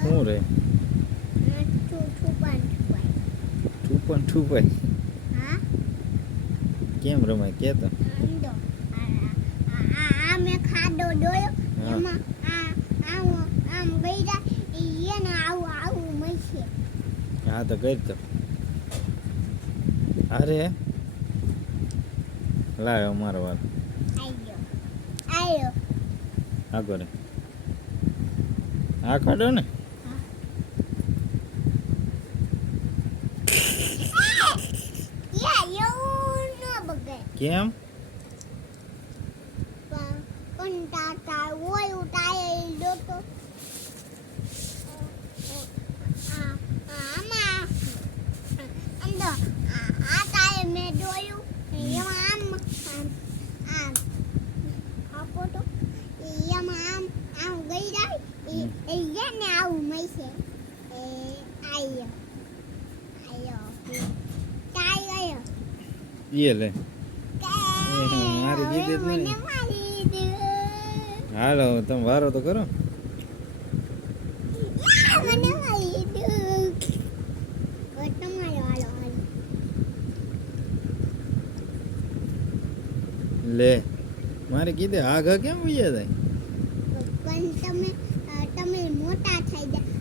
શું રે ઠૂપન ઠૂપાઈ હા? કેમ રમાય? કે તો? આ આ આ મેં ખાડો ડોયો એમાં આ આમ આમ ગઈરા એને આવું આવું મળશે. હા તો કરી તો અરે. લાવ્યો મારો વાર. આયો. આયો. આ કરે આ ખાડો ને? કેમ પણ ટાટા હોય ઉટાય લોટો આ આમાં અંદર આ તાય મેં જોયું એમાં આમ આમ આપો તો એમાં આમ આમ ગઈ જાય એ એને આવું મળશે એ આયો આયો તાય આયો એ લે મારી જ નહીં. હાલો તમે વારો તો કરો. લે મારે કીધે આઘા કેમ વૈયા થાય પણ તમે તમે મોટા થઈ ગયા